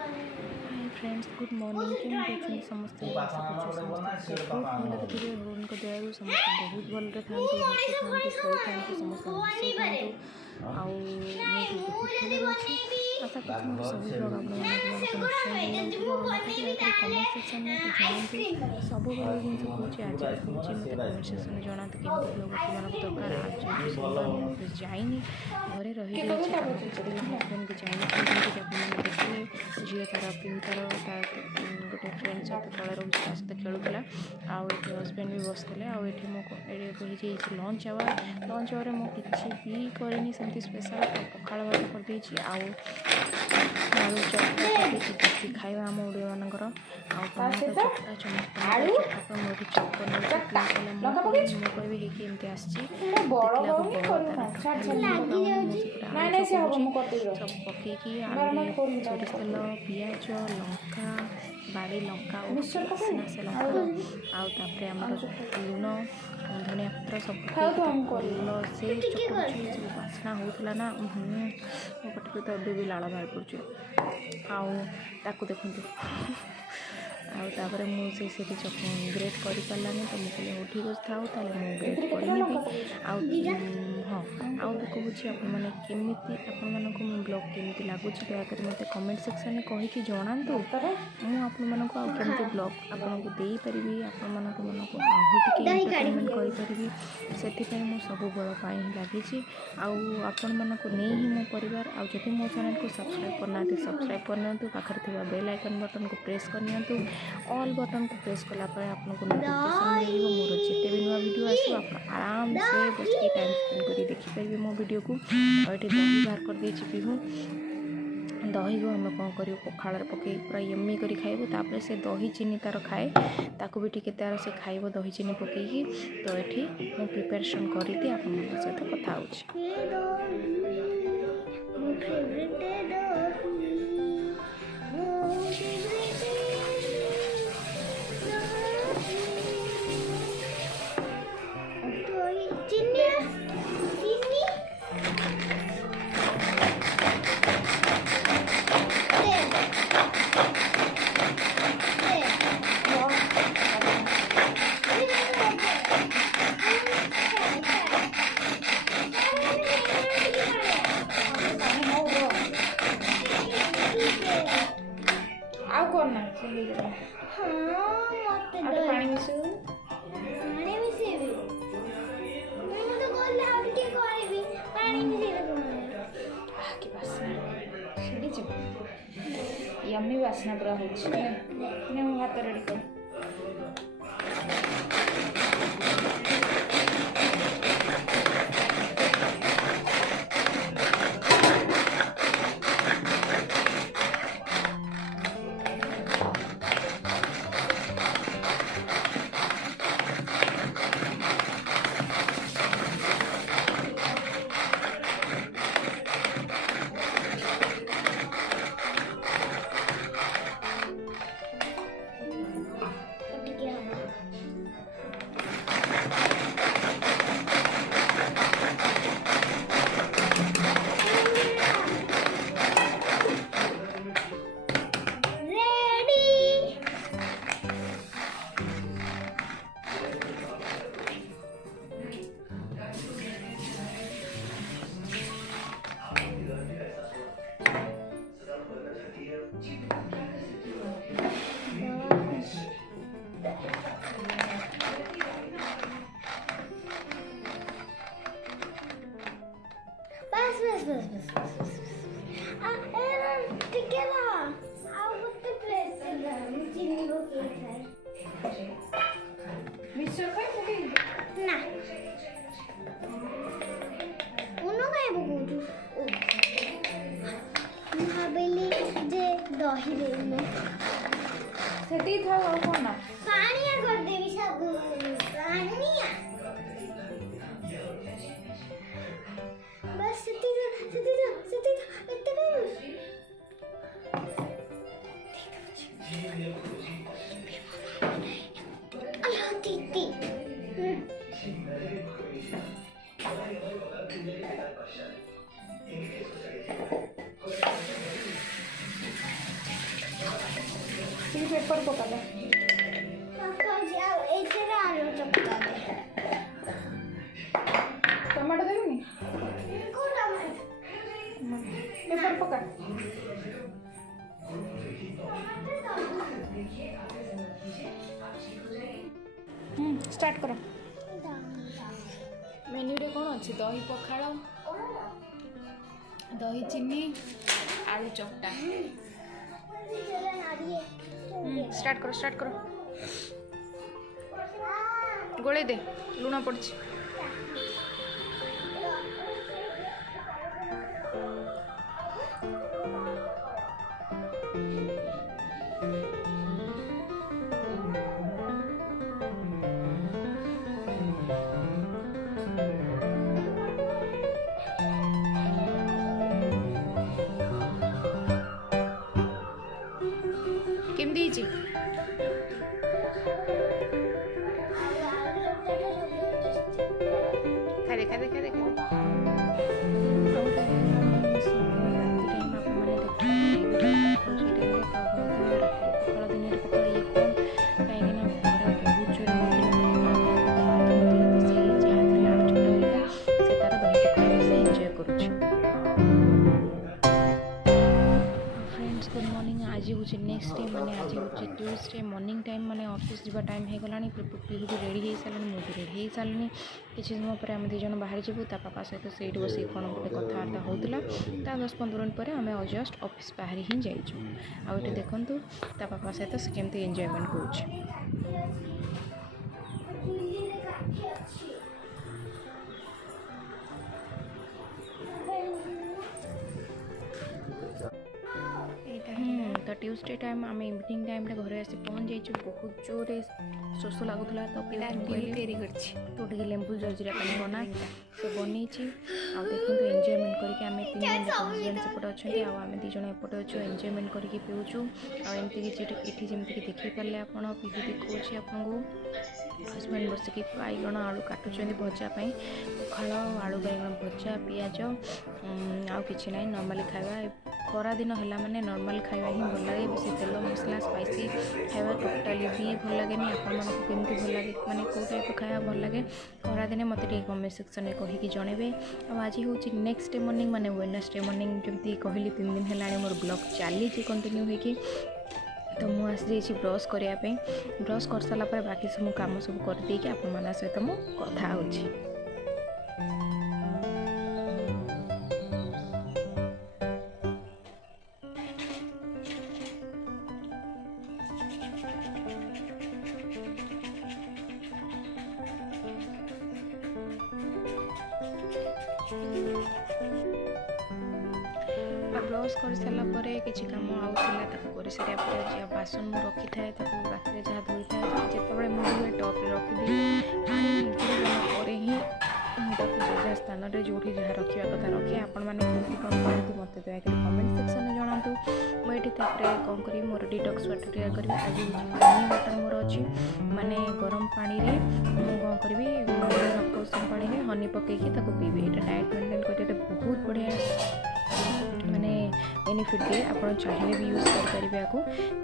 Hi friends, good morning. केमती अच्छे समस्ते? आशा कर समस्त बहुत भल थे। भगवान दयालु समस्त बहुत भलि था, हसु था, खेल था, समस्त हसु था। बहुत भल अच्छी आशा कर सब ब्लग आप कमेंट सेक्शन में जानते सब बड़ा जिन कहे आज कहूँ मतलब कमेंट सेक्शन में जानते केमी ब्लग आप दरकार। आज सोमवार मुझे ऑफिस जाइनी, घरे रही हजबैंड भी जाइए देखिए झील तार पिहू तार गोटे फ्रेंड सहित तले रोचे सहित खेलुला आउ हजबैंड भी बसते आउे लंच आवर मुझे भी करनी सेमती स्पेशल पखाड़ भात करदे आलू चटका देसी खाଇବା ଆମ ଓଡ଼ିଆମାନଙ୍କର। ଆଉ ଟମାଟୋ ଚଟକା ଚଟକା ମୁଠି ଚପ୍ କରିନେଉଛି ମୁଁ କହିବି ହେଇକି ଏମିତି ଆସିଛି ସବୁ ପକେଇକି ଆଳୁରେ ସୋରିଷ ତେଲ ପିଆଜ ଲଙ୍କା ବାଡ଼ି ଲଙ୍କା ବାସ୍ନା ସେ ଲଙ୍କାର ଆଉ ତାପରେ ଆମର ଲୁଣ ଧନିଆ ପତ୍ର ସବୁ ଭଲ ସେ ଚକଟୁଛି ସବୁ ବାସ୍ନା ହେଉଥିଲା ନା ମୋ ପାଟିରୁ ତ ଏବେ ବି ଲାଳ ବାହାରି ପଡ଼ୁଛି। ଆଉ ତାକୁ ଦେଖନ୍ତୁ ଆଉ ତାପରେ ମୁଁ ସେଠି ଗ୍ରେଟ୍ କରିପାରିଲାନି ତ ମୁଁ କହିଲି ହଉ ଠିକ୍ ଅଛି ଥାଉ ତାହେଲେ ମୁଁ ଗ୍ରେଟ୍ କରିନେବି। ଆଉ ହଁ ଆଉ ବି କହୁଛି ଆପଣମାନେ କେମିତି ଆପଣମାନଙ୍କୁ ମୋ ବ୍ଲଗ୍ କେମିତି ଲାଗୁଛି ଦୟାକରି ମୋତେ କମେଣ୍ଟ ସେକ୍ସନରେ କହିକି ଜଣାନ୍ତୁ। ମୁଁ ଆପଣମାନଙ୍କୁ ଆଉ କେମିତି ବ୍ଲଗ୍ ଆପଣଙ୍କୁ ଦେଇପାରିବି, ଆପଣମାନଙ୍କୁ ଆହୁରି ଟିକେ ଏଣ୍ଟରଟେନମେଣ୍ଟ କରିପାରିବି, ସେଥିପାଇଁ ମୁଁ ସବୁବେଳ ପାଇଁ ହିଁ ଲାଗିଛି। ଆଉ ଆପଣମାନଙ୍କୁ ନେଇ ହିଁ ମୋ ପରିବାର। ଆଉ ଯଦି ମୋ ଚ୍ୟାନେଲକୁ ସବସ୍କ୍ରାଇବ୍ କରିନାହାନ୍ତି ସବସ୍କ୍ରାଇବ୍ କରିନିଅନ୍ତୁ, ପାଖରେ ଥିବା ବେଲ୍ ଆଇକନ୍ ବଟନ୍କୁ ପ୍ରେସ୍ କରିନିଅନ୍ତୁ। ଅଲ୍ ବଟନ୍କୁ ପ୍ରେସ୍ କଲା ପରେ ଆପଣଙ୍କୁ ନୋଟିଫିକେସନ୍ ମିଳିବ ମୋର ଯେତେ ବି ନୂଆ ଭିଡ଼ିଓ ଆସିବ ଆପଣ ଆରାମସେ ବସିକି ଟାଇମ୍ ସ୍ପେଣ୍ଡ କରି ଦେଖିପାରିବେ ମୋ ଭିଡ଼ିଓକୁ। ଆଉ ଏଠି ଦହି ବାହାର କରିଦେଇଛି ପିହୁ। ଦହିକୁ ଆମେ କ'ଣ କରିବୁ ପଖାଳରେ ପକାଇ ପୁରା ୟମ୍ମି କରି ଖାଇବୁ। ତାପରେ ସେ ଦହି ଚିନି ତା'ର ଖାଏ, ତାକୁ ବି ଟିକେ ତା'ର ସେ ଖାଇବ ଦହି ଚିନି ପକାଇକି। ତ ଏଠି ମୁଁ ପ୍ରିପାରେସନ୍ କରିକି ଆପଣମାନଙ୍କ ସହିତ କଥା ହେଉଛି। ଆଉ କ'ଣ ନା ସେ ହେଇଗଲା ପାଣି ମିଶେଇବୁ କି ବାସ୍ନା ଛିଡ଼ିଯିବ ୟମ୍ମି ବାସ୍ନା ପୁରା ହେଉଛି। ମୁଁ ଭାତ ରେଡ଼ି କରେ। दही से था कौन पानिया कर देवी सब पानिया बस इतने अल्लाह दीदी टी पेपर पका दे टमाटो देबी पेपर पका स्टार्ट करो मेन्यू रे कौन अच्छी दही पखाड़ दही चीनी आलू चकटा स्टार्ट करो गोले दे लुण पड़ी केमती जी खादे खादे खादे नेक्स्ट डे मैंने आज हूँ ट्यूसडे मॉर्निंग टाइम मैंने ऑफिस जावा टाइम हो गला पीहू भी रेडी हो सारे मुझे रेडी हो सारे किसी समय पर आम दीज बाहर जीवु ता पापा सहित से बस कौन गोटे कथबार्ता होता 10-15 मिनट पर आम जस्ट ऑफिस बाहर ही जाइए आउटे देखूँ ता पापा सहित से केमती एंजॉयमेंट कर तो ट्यूसडे टाइम आम इवनिंग टाइम घर आसी पहुँच जाइए बहुत जोरे शोष लगुला तो तो लेंबू जलजीरा पानी बना से बनी आ देखो एंजॉयमेंट करके आम 3 जन हजबैंड सेपटे अच्छा आम दीज एपटे अच्छे एंजॉयमेंट करके पीऊँ आमती ये जमीक देखी पारे आप पीहू देखा आपको हजबैंड बसिक बैगण आलू काटुंट भजापी पखाड़ आलू बैगण भजा पिज आउ कि ना नॉर्मली खावा खरा दिन है माने नॉर्मल खावा ही भल लगे बेस तेल मसला स्पाइसी खावा टोटाली भी भल लगे आपण केमती भल लगे माने कौ टाइप खावा भल लगे खरा दिन मत कमेंट सेक्शन में कहीकि जनइबे आज हूँ नेक्स्ट डे मॉर्निंग माने वेडनेसडे मॉर्निंग जमी कहली 3 दिन है मोर ब्लॉग चली कंटिन्यू होगी तो मुझे आसी जाइए ब्रश करने ब्रश कर सारापर बाकी सब कम सब करदे आपण सहित मु कथा होची ब्रश कर सारापर किसी कम आउला कर सारे बासन मुझे रखी थाए रात जहाँ धोई था जिते मुझे टप रखिदी पर ही मुझे स्थान में जो जहाँ रखा कथा रखे आपण मैंने कौन करती मत दयाकोरी कमेंट सेक्शन में जनातु मुझे कौन करी मोर डिटॉक्स वाटर तैयार करी आज हनी वाटर मोर अच्छी माने गरम पानी रे मु कौन करी उषुम पानी में हनी पकईकी पीबी ये डाएट मेंटेन कर बहुत बढ़िया माने बेनिफिट दिए आप चाहिए भी यूज करेंगे आपको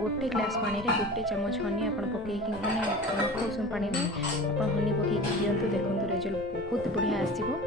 गोटे ग्लास पानी रे गोटे चम्मच हनी आप पकईकी मैंने उषुम पानी में आप हनी पकईकी दिंतु देखो रिजल्ट बहुत बढ़िया आसो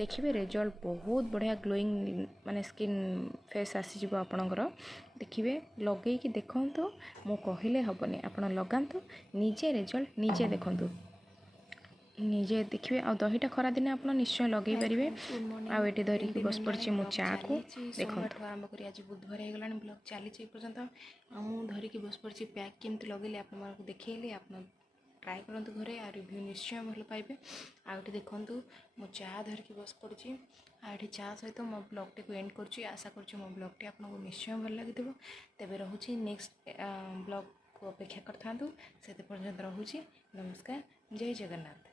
देखिए रिजल्ट बहुत बढ़िया ग्लोइंग माने स्किन फेस आसीजिव आपणकर देखिए लगे कि देखु मु कहले हेनी आप लगातु निजे रिजल्ट निजे देखु निजे देखिए आ दहीटा खरा दिन आप निश्चय लगे पारे आठ धरिकी बस पड़ी मो चा को देखो आरंभ कर आज बुधवार हो गला ब्लॉग चली पर्यंत मुझे धरिकी बस पड़ी पैक केमती लगे आप देखिए आप ट्राए करूँ घरे आ रिव्यू निश्चय भल पाइबे आउटे देखूँ मो चा धरिकी बस पड़ी आठ चा सहित मो ब्लॉग टी एंड कर आशा कर मो ब्लॉग टी आपको निश्चय भल लगी तेरे रोचे नेक्स्ट ब्लॉग को अपेक्षा करता से पर्यंत रोचे नमस्कार जय जगन्नाथ।